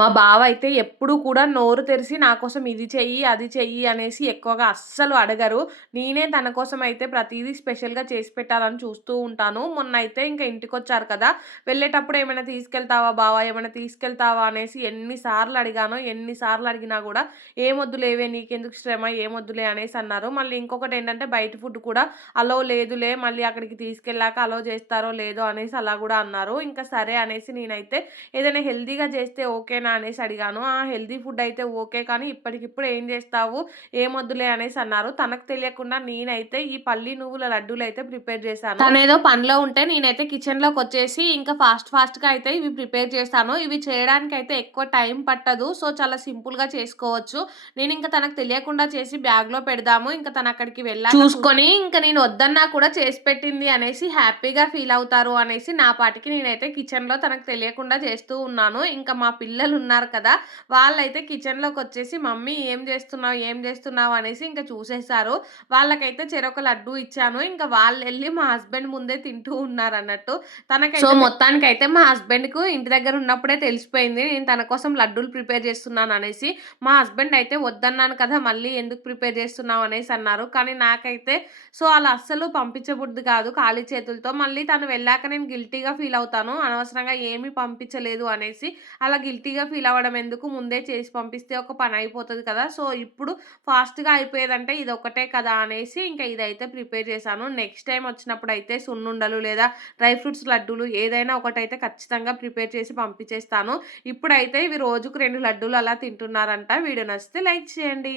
మా బావ అయితే ఎప్పుడు కూడా నోరు తెరిసి నా కోసం ఇది చెయ్యి అది చెయ్యి అనేసి ఎక్కువగా అస్సలు అడగరు. నేనే తన కోసం అయితే ప్రతిదీ స్పెషల్గా చేసి పెట్టాలని చూస్తూ ఉంటాను. మొన్న అయితే ఇంకా ఇంటికి వచ్చారు కదా వెళ్ళేటప్పుడు ఏమైనా తీసుకెళ్తావా బావా ఏమైనా తీసుకెళ్తావా అనేసి ఎన్నిసార్లు అడిగానో ఎన్నిసార్లు అడిగినా కూడా ఏమొద్దులేవే నీకెందుకు శ్రమ ఏమొద్దులే అనేసి అన్నారు. మళ్ళీ ఇంకొకటి ఏంటంటే బయట ఫుడ్ కూడా అలో లేదులే మళ్ళీ అక్కడికి తీసుకెళ్ళాక అలో చేస్తారో లేదో అనేసి అలా కూడా అన్నారు. ఇంకా సరే అనేసి నేనైతే ఏదైనా హెల్తీగా చేస్తే ఓకేనా అనేసి అడిగాను. ఆ హెల్తీ ఫుడ్ అయితే ఓకే కానీ ఇప్పటికిప్పుడు ఏం చేస్తావు? ఏమొద్దులే అనేసి అన్నారు. తనకు తెలియకుండా నేనైతే ఈ పల్లి నువ్వుల లడ్డూలు అయితే ప్రిపేర్ చేశాను. తనేదో పనిలో ఉంటే నేనైతే కిచెన్లోకి వచ్చేసి ఇంకా ఫాస్ట్ ఫాస్ట్గా అయితే ఇవి ప్రిపేర్ చేస్తాను. ఇవి చేయడానికి అయితే ఎక్కువ టైం పట్టదు. సో చాలా సింపుల్గా చేసుకోవచ్చు. నేను ఇంకా తనకు తెలియకుండా చేసి బ్యాగ్లో పెడదాము. ఇంకా తను అక్కడికి వెళ్ళా చూసుకొని ఇంకా నేను వద్దన్నా కూడా చేసి పెట్టింది అనేసి హ్యాపీగా ఫీల్ అవుతారు అనేసి నా పాటికి నేనైతే కిచెన్లో తనకు తెలియకుండా చేస్తూ ఉన్నాను. ఇంకా మా పిల్లలు ఉన్నారు కదా వాళ్ళైతే కిచెన్లోకి వచ్చేసి మమ్మీ ఏం చేస్తున్నావు? ఏం చేస్తున్నావు? అనేసి ఇంకా చూసేశారు వాళ్ళకైతే చెరొక లడ్డు ఇచ్చాను. ఇంకా వాళ్ళు వెళ్ళి మా హస్బెండ్ ముందే తింటూ ఉన్నారు అన్నట్టు తనకైతే సో మొత్తానికి అయితే మా హస్బెండ్కు ఇంటి దగ్గర ఉన్నప్పుడే తెలిసిపోయింది. నేను తన కోసం లడ్డూలు ప్రిపేర్ చేస్తున్నాను అనేసి. మా హస్బెండ్ అయితే వద్దన్నాను కదా మళ్ళీ ఎందుకు ప్రిపేర్ చేస్తున్నావు? అనేసి అన్నారు. కానీ నాకైతే సో అలా అస్సలు పంపించబుద్ది కాదు ఖాళీ చేతులతో. మళ్ళీ తను వెళ్ళాక నేను గిల్టీగా ఫీల్ అవుతాను అనవసరంగా ఏమీ పంపించలేదు అనేసి. అలా గిల్టీగా ఫీల్ అవ్వడం. ఎందుకు? ముందే చేసి పంపిస్తే ఒక పని అయిపోతుంది కదా. సో ఇప్పుడు ఫాస్ట్గా అయిపోయేదంటే ఇది ఒకటే కదా అనేసి ఇంకా ఇదైతే ప్రిపేర్ చేశాను. నెక్స్ట్ టైం వచ్చినప్పుడు అయితే సున్నుండలు లేదా డ్రై ఫ్రూట్స్ లడ్డూలు ఏదైనా ఒకటైతే ఖచ్చితంగా ప్రిపేర్ చేసి పంపించేస్తాను. ఇప్పుడైతే ఇవి రోజుకు రెండు లడ్డూలు అలా తింటున్నారంట. వీడియో నచ్చితే లైక్ చేయండి.